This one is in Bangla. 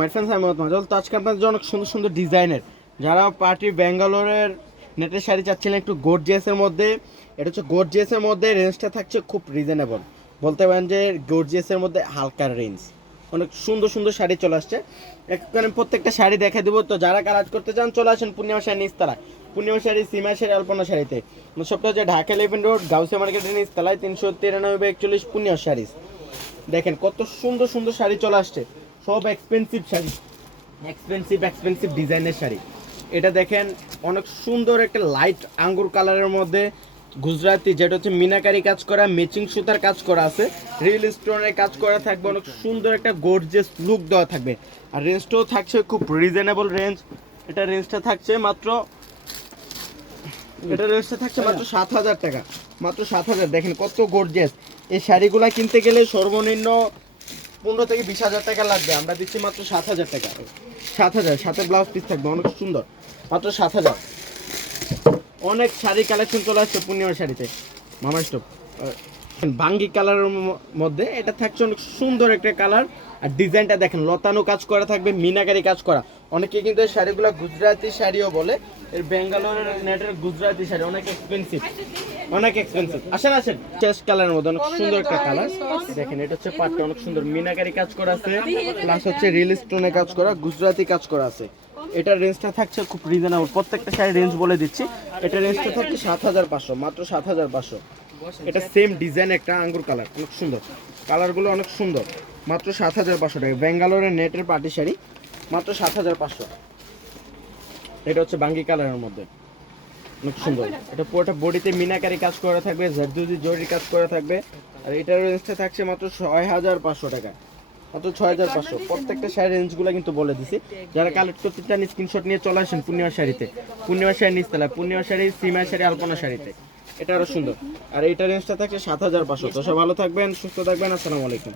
মাই ফ্রেন্ডস আমি মাজল। তো আজকে আপনাদের জন্য অনেক সুন্দর সুন্দর ডিজাইনের যারা পার্টি ব্যাঙ্গালোরের নেটের শাড়ি চাচ্ছিলেন একটু গর্জিয়াসের মধ্যে, এটা হচ্ছে গর্জিয়াসের মধ্যে রেঞ্জটা থাকছে খুব রিজনেবল, বলতে পারেন যে গর্জিয়াসের মধ্যে হালকা রেঞ্জ। অনেক সুন্দর সুন্দর শাড়ি চলে আসছে, এখানে প্রত্যেকটা শাড়ি দেখা দেবো। তো যারা কালার করতে চান চলে আসেন পূর্ণিমা শাড়ি নিচতলায়, পূর্ণিমা শাড়ি, সীমা শাড়ি, আলপনা শাড়িতে। সবটা হচ্ছে ঢাকা 11 রোড গাউসিয়া মার্কেটের নিচতলায় 393/41 পূর্ণিমা শাড়ি। দেখেন কত সুন্দর সুন্দর শাড়ি চলে আসছে, সব এক্সপেন্সিভ শাড়ি, এক্সপেন্সিভ ডিজাইনের শাড়ি। এটা দেখেন অনেক সুন্দর একটা লাইট আঙ্গুর কালারের মধ্যে গুজরাটি, যেটা হচ্ছে মিনাকারি কাজ করা, ম্যাচিং সুতার কাজ করা আছে, রিয়েল স্টোনের কাজ করা থাকবে, অনেক সুন্দর একটা গর্জিয়াস লুক দেওয়া থাকবে। আর রেঞ্জটাও থাকছে খুব রিজনেবল রেঞ্জ। এটা রেঞ্জটা থাকছে মাত্র 7,000 টাকা, মাত্র 7,000। দেখেন কত গর্জিয়াস। এই শাড়িগুলো কিনতে গেলে সর্বনিম্ন 15 থেকে 20,000 টাকা লাগবে, আমরা দিচ্ছি মাত্র 7,000 টাকা। 7,000, সাথে ব্লাউজ পিস থাকবে, অনেক সুন্দর, মাত্র 7,000। অনেক শাড়ি কালেকশন চলে আসছে পূর্ণিমা শাড়িতে। মামা স্টপ বাঙ্গি কালারের মধ্যে এটা থাকছে অনেক সুন্দর একটা কালার। আর ডিজাইনটা দেখেন লতানো কাজ করা থাকবে, মিনাকারি কাজ করা। অনেকে কিন্তু এই শাড়িগুলো গুজরাটি শাড়িও বলে, এর ব্যাঙ্গালোরের নেটের গুজরাটি শাড়ি অনেক এক্সপেন্সিভ, অনেক এক্সপেন্সিভ। আসেন আসেন, চেস্ট কালারের মধ্যে অনেক সুন্দর একটা কালার। দেখেন এটা হচ্ছে পাটটা, অনেক সুন্দর মিনাকারি কাজ করা আছে, প্লাস হচ্ছে রিয়েল স্টোনে কাজ করা, গুজরাটি কাজ করা আছে। এটার রেঞ্জটা থাকছে খুব রিজনেবল, প্রত্যেকটা শাড়ির রেঞ্জ বলে দিচ্ছি। এটার রেঞ্জটা থাকছে 7,500, মাত্র 7,500। এটা সেম ডিজাইন একটা আঙ্গুর কালার, অনেক সুন্দর, কালারগুলো অনেক সুন্দর, মাত্র 7,500 টাকা। ব্যাঙ্গালোরের নেটের পার্টি শাড়ি, মাত্র 7,500। এটা হচ্ছে বাঙ্গি কালারের মধ্যে, অনেক সুন্দর। এটা পুরোটা বডিতে মিনাকারি কাজ করা থাকবে, জারদুজি জরির কাজ করা থাকবে। আর এটার রেঞ্জটা থাকছে মাত্র 6,500 টাকা, মাত্র 6,500। প্রত্যেকটা শাড়ির রেঞ্জগুলো কিন্তু বলে দিছি। যারা কালেক্ট করতে চান স্ক্রিনশট নিয়ে চলে আসেন পূর্ণিমা শাড়িতে, পূর্ণিমা শাড়ি নিচতলায়, পূর্ণিমা শাড়ি, সীমা শাড়ি, আলপনা শাড়িতে। এটা আরো সুন্দর। আর এইটার রেঞ্জটা থাকছে 7,500। তো সব ভালো থাকবেন, সুস্থ থাকবেন, আসসালামু আলাইকুম।